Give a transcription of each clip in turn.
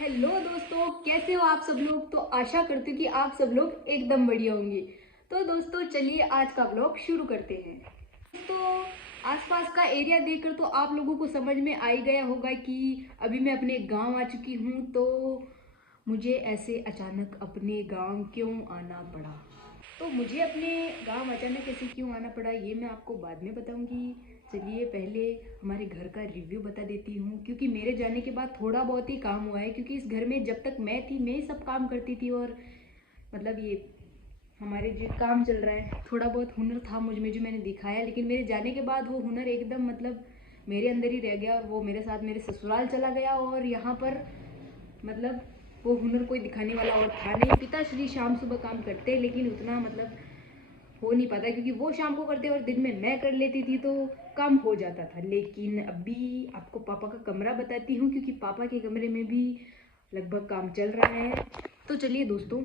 Hello दोस्तों, कैसे हो आप सब लोग। तो आशा करती हूँ कि आप सब लोग एकदम बढ़िया होंगे। तो दोस्तों चलिए आज का ब्लॉग शुरू करते हैं। तो आसपास का एरिया देखकर तो आप लोगों को समझ में आ ही गया होगा कि अभी मैं अपने गांव आ चुकी हूँ। तो मुझे ऐसे अचानक अपने गांव क्यों आना पड़ा, तो मुझे अपने गांव अचानक ऐसे क्यों आना पड़ा ये मैं आपको बाद में बताऊंगी। चलिए पहले हमारे घर का रिव्यू बता देती हूँ, क्योंकि मेरे जाने के बाद थोड़ा बहुत ही काम हुआ है। क्योंकि इस घर में जब तक मैं थी मैं ही सब काम करती थी, और मतलब ये हमारे जो काम चल रहा है, थोड़ा बहुत हुनर था मुझ में जो मैंने दिखाया, लेकिन मेरे जाने के बाद वो हुनर एकदम मतलब मेरे अंदर ही रह गया, और वो मेरे साथ मेरे ससुराल चला गया। और यहाँ पर मतलब वो हुनर कोई दिखाने वाला और था नहीं। पिताश्री शाम सुबह काम करते, लेकिन उतना मतलब हो नहीं पाता, क्योंकि वो शाम को करते और दिन में मैं कर लेती थी तो काम हो जाता था। लेकिन अभी आपको पापा का कमरा बताती हूँ, क्योंकि पापा के कमरे में भी लगभग काम चल रहा है। तो चलिए दोस्तों,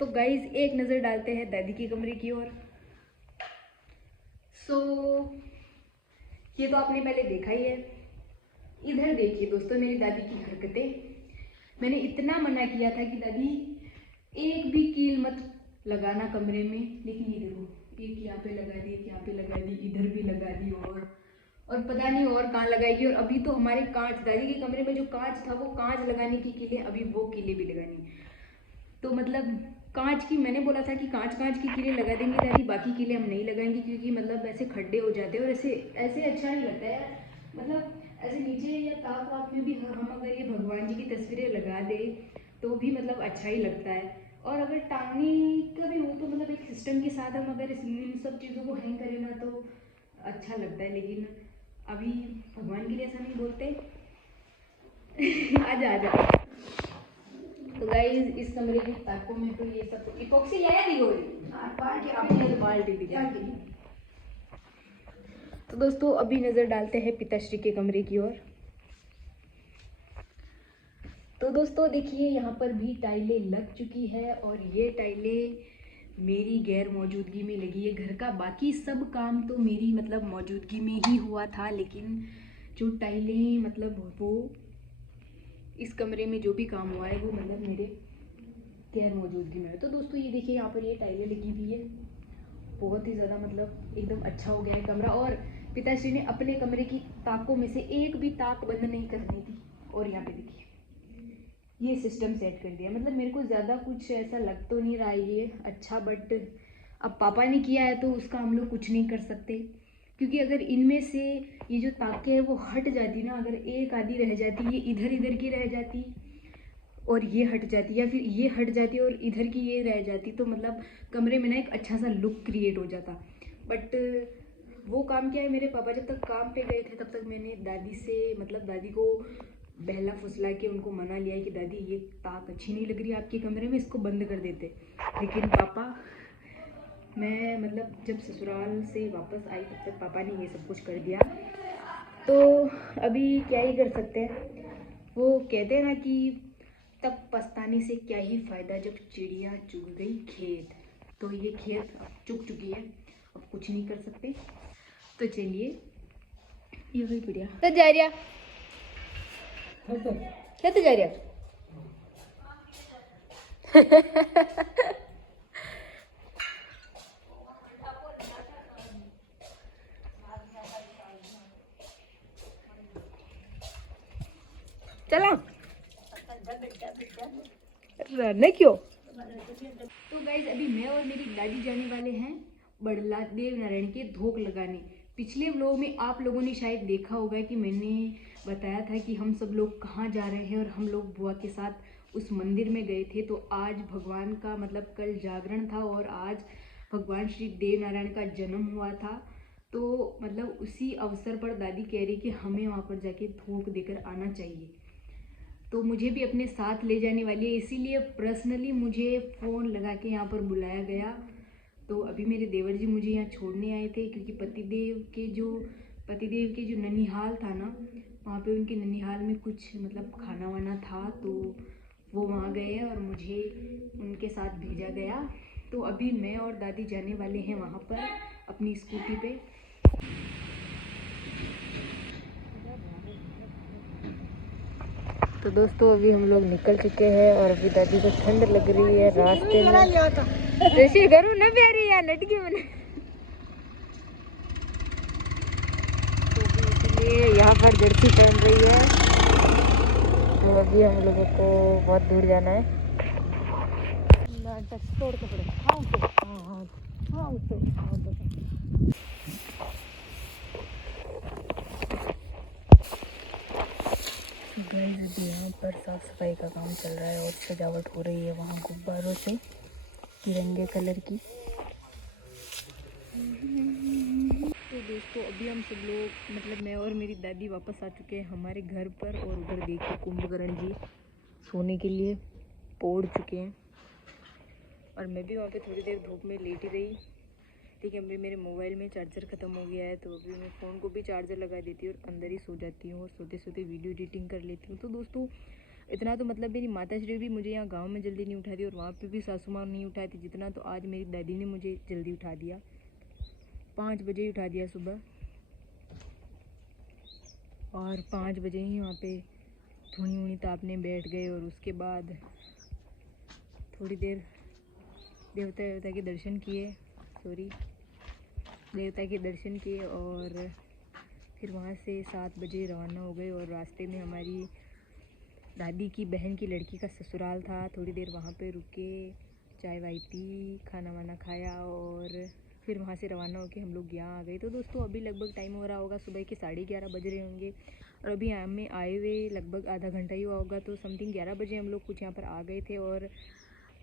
तो गाइज एक नज़र डालते हैं दादी के कमरे की ओर। सो ये तो आपने पहले देखा ही है। इधर देखिए दोस्तों मेरी दादी की हरकतें। मैंने इतना मना किया था कि दादी एक भी कील मत लगाना कमरे में, लेकिन ये देखो एक यहाँ पे लगा दी, एक यहाँ पे लगा दी, इधर भी लगा दी, और पता नहीं और कहाँ लगाएगी। और अभी तो हमारे कांच, दादी के कमरे में जो कांच था वो कांच लगाने की कीलें, अभी वो कीलें भी लगानी। तो मतलब कांच की मैंने बोला था कि कांच कांच की कीलें लगा देंगे दादी, बाकी कीलें हम नहीं लगाएंगे, क्योंकि मतलब ऐसे खड्डे हो जाते हैं और ऐसे ऐसे अच्छा नहीं लगता है। मतलब ऐसे नीचे या ताक वाक में भी हम अगर ये भगवान जी की तस्वीरें लगा दे तो भी मतलब अच्छा ही लगता है। और अगर टांगने का भी हो तो मतलब एक सिस्टम के साथ हम अगर इन सब चीज़ों को हैंग करें ना तो अच्छा लगता है। लेकिन अभी भगवान के लिए ऐसा नहीं बोलते। आजा आजा। तो गाइस इस कमरे की ताकों में तो ये सब इपॉक्सी लाया दी गोरी बाल्टी दी। तो दोस्तों अभी नज़र डालते हैं पिताश्री के कमरे की ओर। तो दोस्तों देखिए यहाँ पर भी टाइलें लग चुकी है, और ये टाइलें मेरी गैर मौजूदगी में लगी है। घर का बाकी सब काम तो मेरी मतलब मौजूदगी में ही हुआ था, लेकिन जो टाइलें मतलब वो इस कमरे में जो भी काम हुआ है वो मतलब मेरे गैर मौजूदगी में है। तो दोस्तों ये देखिए यहाँ पर ये टाइलें लगी हुई है, बहुत ही ज़्यादा मतलब एकदम अच्छा हो गया है कमरा। और पिताश्री ने अपने कमरे की ताकों में से एक भी ताक बंद नहीं करनी थी। और यहाँ पे देखिए ये सिस्टम सेट कर दिया। मतलब मेरे को ज़्यादा कुछ ऐसा लग तो नहीं रहा है ये अच्छा, बट अब पापा ने किया है तो उसका हम लोग कुछ नहीं कर सकते। क्योंकि अगर इनमें से ये जो ताकें हैं वो हट जाती ना, अगर एक आधी रह जाती, ये इधर इधर की रह जाती और ये हट जाती, या फिर ये हट जाती और इधर की ये रह जाती, तो मतलब कमरे में ना एक अच्छा सा लुक क्रिएट हो जाता। बट वो काम क्या है, मेरे पापा जब तक काम पे गए थे तब तक मैंने दादी से मतलब दादी को बहला फुसला के उनको मना लिया है कि दादी ये ताक अच्छी नहीं लग रही आपके कमरे में, इसको बंद कर देते। लेकिन पापा, मैं मतलब जब ससुराल से वापस आई तब तक पापा ने ये सब कुछ कर दिया। तो अभी क्या ही कर सकते हैं। वो कहते हैं ना कि तब पछताने से क्या ही फ़ायदा जब चिड़िया चुग गई खेत। तो ये खेत अब चुग चुकी है, अब कुछ नहीं कर सकते। तो चलिए ये हुई बढ़िया। तो जा रहा क्या, तो जा रहा चला रहने क्यों। तो गाइज अभी मैं और मेरी दादी जाने वाले हैं बड़ला देव नारायण के धोख लगाने। पिछले व्लॉग में आप लोगों ने शायद देखा होगा कि मैंने बताया था कि हम सब लोग कहाँ जा रहे हैं, और हम लोग बुआ के साथ उस मंदिर में गए थे। तो आज भगवान का मतलब कल जागरण था और आज भगवान श्री देव नारायण का जन्म हुआ था। तो मतलब उसी अवसर पर दादी कह रही कि हमें वहाँ पर जाके धोख देकर आना चाहिए। तो मुझे भी अपने साथ ले जाने वाली है, इसीलिए पर्सनली मुझे फ़ोन लगा के यहाँ पर बुलाया गया। तो अभी मेरे देवर जी मुझे यहाँ छोड़ने आए थे, क्योंकि पतिदेव के जो ननिहाल था ना, वहाँ पे उनके ननिहाल में कुछ मतलब खाना वाना था, तो वो वहाँ गए और मुझे उनके साथ भेजा गया। तो अभी मैं और दादी जाने वाले हैं वहाँ पर अपनी स्कूटी पे। तो दोस्तों अभी हम लोग निकल चुके हैं और अभी दादी को ठंड लग रही है रास्ते में। जैसे करूँ ना प्यारी यार लटकी मैंने, तो इसलिए यहाँ पर जर्सी पहन रही है। तो अभी हम लोगों को बहुत दूर जाना है। गाइस अभी यहाँ पर साफ सफाई का काम चल रहा है और सजावट हो रही है वहाँ गुब्बारों से तिरंगे कलर की। तो दोस्तों अभी हम सब लोग मतलब मैं और मेरी दादी वापस आ चुके हैं हमारे घर पर और उधर देखिए कुंभकर्ण जी सोने के लिए पौड़ चुके हैं और मैं भी वहाँ पे थोड़ी देर धूप में लेटी रही। ठीक है, अभी मेरे मोबाइल में चार्जर ख़त्म हो गया है तो अभी मैं फ़ोन को भी चार्जर लगा देती हूँ और अंदर ही सो जाती हूँ और सोते सोते वीडियो एडिटिंग कर लेती हूँ। तो दोस्तों इतना तो मतलब मेरी माता श्री भी मुझे यहाँ गांव में जल्दी नहीं उठाती और वहाँ पे भी सासू माँ नहीं उठाती जितना तो आज मेरी दादी ने मुझे जल्दी उठा दिया। 5 बजे ही उठा दिया सुबह और 5 बजे ही वहाँ पे धुनी वुनी तापने बैठ गए और उसके बाद थोड़ी देर देवता के दर्शन किए देवता के दर्शन किए और फिर वहाँ से 7 बजे रवाना हो गए और रास्ते में हमारी दादी की बहन की लड़की का ससुराल था। थोड़ी देर वहाँ पे रुके, चाय वाय पी, खाना वाना खाया और फिर वहाँ से रवाना होकर हम लोग यहाँ आ गए। तो दोस्तों अभी लगभग टाइम हो रहा होगा सुबह के 11:30 बज रहे होंगे और अभी हमें आए हुए लगभग आधा घंटा ही हुआ होगा। तो समथिंग 11 बजे हम लोग कुछ यहाँ पर आ गए थे और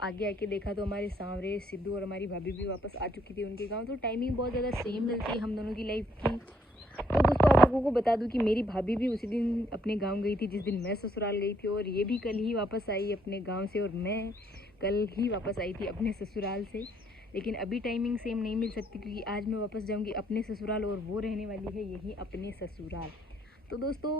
आगे आके देखा तो हमारे सांवरे सिद्धू और हमारी भाभी भी वापस आ चुकी थी उनके गांव। तो टाइमिंग बहुत ज़्यादा सेम मिलती है हम दोनों की लाइफ की। तो दोस्तों आप लोगों को बता दूं कि मेरी भाभी भी उसी दिन अपने गांव गई थी जिस दिन मैं ससुराल गई थी और ये भी कल ही वापस आई अपने गांव से और मैं कल ही वापस आई थी अपने ससुराल से। लेकिन अभी टाइमिंग सेम नहीं मिल सकती क्योंकि आज मैं वापस जाऊँगी अपने ससुराल और वो रहने वाली है यही अपने ससुराल। तो दोस्तों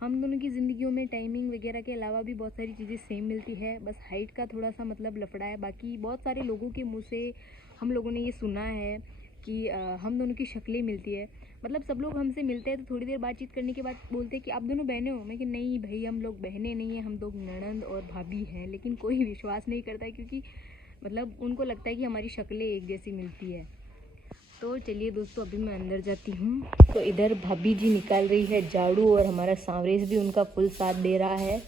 हम दोनों की ज़िंदगियों में टाइमिंग वगैरह के अलावा भी बहुत सारी चीज़ें सेम मिलती है, बस हाइट का थोड़ा सा मतलब लफड़ा है। बाकी बहुत सारे लोगों के मुंह से हम लोगों ने ये सुना है कि हम दोनों की शक्लें मिलती है। मतलब सब लोग हमसे मिलते हैं तो थोड़ी देर बातचीत करने के बाद बोलते हैं कि आप दोनों बहनें हो। मैं कि नहीं भाई हम लोग बहनें नहीं हैं, हम लोग ननंद और भाभी हैं। लेकिन कोई विश्वास नहीं करता है क्योंकि मतलब उनको लगता है कि हमारी शक्लें एक जैसी मिलती है। तो चलिए दोस्तों अभी मैं अंदर जाती हूँ। तो इधर भाभी जी निकाल रही है झाड़ू और हमारा सांवरेश भी उनका फुल साथ दे रहा है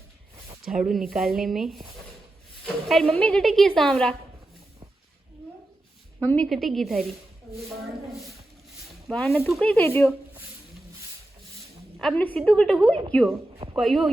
झाड़ू निकालने में। अरे मम्मी कटेगी सांवरा, मम्मी कटेगी थारी वाह तू कहीं कह लियो आपने सीधू कटे हुई क्यों कोई यो